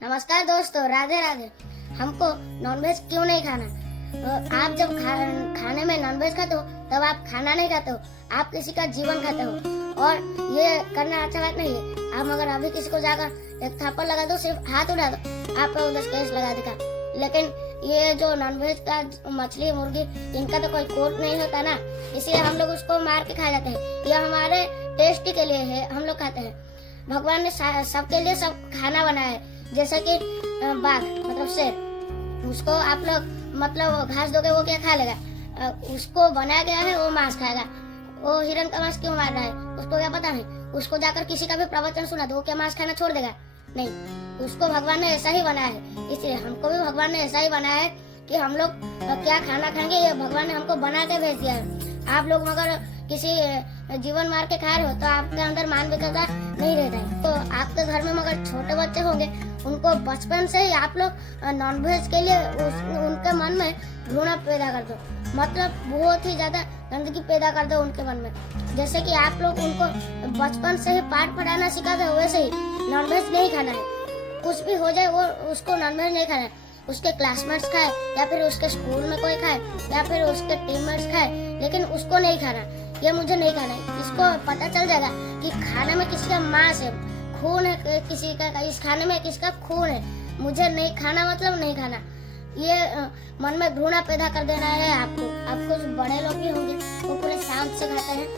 नमस्कार दोस्तों, राधे राधे। हमको नॉनवेज क्यों नहीं खाना? आप जब खाने में नॉनवेज खाते हो तब आप खाना नहीं खाते हो, आप किसी का जीवन खाते हो। और ये करना अच्छा बात नहीं है। आप अगर अभी किसी को जाकर एक थप्पड़ लगा दो, सिर्फ हाथ उठा दो, आप पर 10 केस लगा देगा। लेकिन ये जो नॉनवेज का मछली मुर्गी, इनका तो कोई कोर्ट नहीं होता ना, इसलिए हम लोग उसको मार के खा जाते हैं। ये हमारे टेस्ट के लिए है, हम लोग खाते हैं। भगवान ने सबके लिए सब खाना बनाया है। जैसे कि बाघ मतलब शेर, उसको आप लोग मतलब घास दोगे वो क्या खा लेगा? उसको बनाया गया है, वो मांस खाएगा। वो हिरन का मांस क्यों मार रहा है उसको क्या पता है? उसको जाकर किसी का भी प्रवचन सुना दो, वो क्या मांस खाना छोड़ देगा? नहीं, उसको भगवान ने ऐसा ही बनाया है। इसलिए हमको भी भगवान ने ऐसा ही बनाया है कि हम लोग क्या खाना खाएंगे, ये भगवान ने हमको बना के भेज दिया है। आप लोग मगर किसी जीवन मार के खा रहे हो तो आपके अंदर मानविकता नहीं रहता है। तो आपके घर में मगर छोटे बच्चे होंगे, उनको बचपन से ही आप लोग नॉनवेज के लिए उनके मन में घृणा पैदा कर दो, मतलब बहुत ही ज्यादा गंदगी पैदा कर दो उनके मन में। जैसे कि आप लोग उनको बचपन से ही पाठ पढ़ाना सिखाते हो, वैसे ही नॉनवेज नहीं खाना है। कुछ भी हो जाए वो उसको नॉनवेज नहीं खाना है। उसके क्लासमेट्स खाए या फिर उसके स्कूल में कोई खाए या फिर उसके टीममेट्स खाए, लेकिन उसको नहीं खाना। ये मुझे नहीं खाना है। इसको पता चल जाएगा कि खाने में किसी का मांस है, खून है किसी का, इस खाने में किसका खून है। मुझे नहीं खाना मतलब नहीं खाना। ये मन में घृणा पैदा कर देना है आपको। आप कुछ बड़े लोग भी होंगे, वो पूरे शांत से खाते हैं,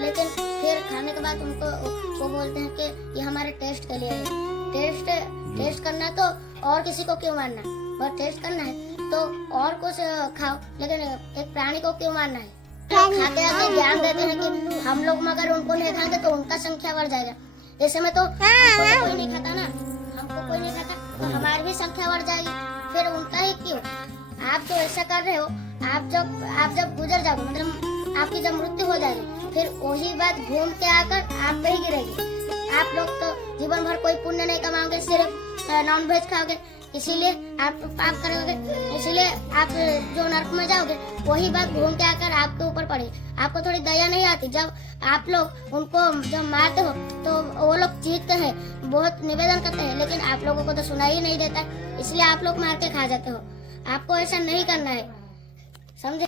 लेकिन फिर खाने के बाद उनको वो बोलते हैं कि ये हमारे टेस्ट के लिए है। टेस्ट करना है तो और किसी को क्यों मारना? बस टेस्ट करना है तो और कुछ खाओ, लेकिन एक प्राणी को क्यों मारना है? खाते आते ज्ञान देते हैं कि हम लोग मगर उनको नहीं खाएंगे तो उनका संख्या बढ़ जाएगा। ऐसे में तो हमको कोई नहीं खाता ना, हमको कोई नहीं खाता तो हमारी भी संख्या बढ़ जाएगी। फिर उनका ही क्यों? आप जो ऐसा कर रहे हो, आप जब गुजर जाओगे, मतलब आपकी जब मृत्यु हो जाएगी, फिर वही बात घूम के आकर आप पे ही गिरेगी। आप लोग तो जीवन भर कोई पुण्य नहीं कमाओगे, सिर्फ नॉनवेज खाओगे, इसीलिए आप पाप करोगे, इसीलिए आप जो नरक में जाओगे, वही बात घूम के आकर आपके ऊपर पड़े। आपको थोड़ी दया नहीं आती? जब आप लोग उनको जब मारते हो तो वो लोग चीखते हैं, बहुत निवेदन करते हैं, लेकिन आप लोगों को तो सुनाई ही नहीं देता, इसलिए आप लोग मार के खा जाते हो। आपको ऐसा नहीं करना है, समझे?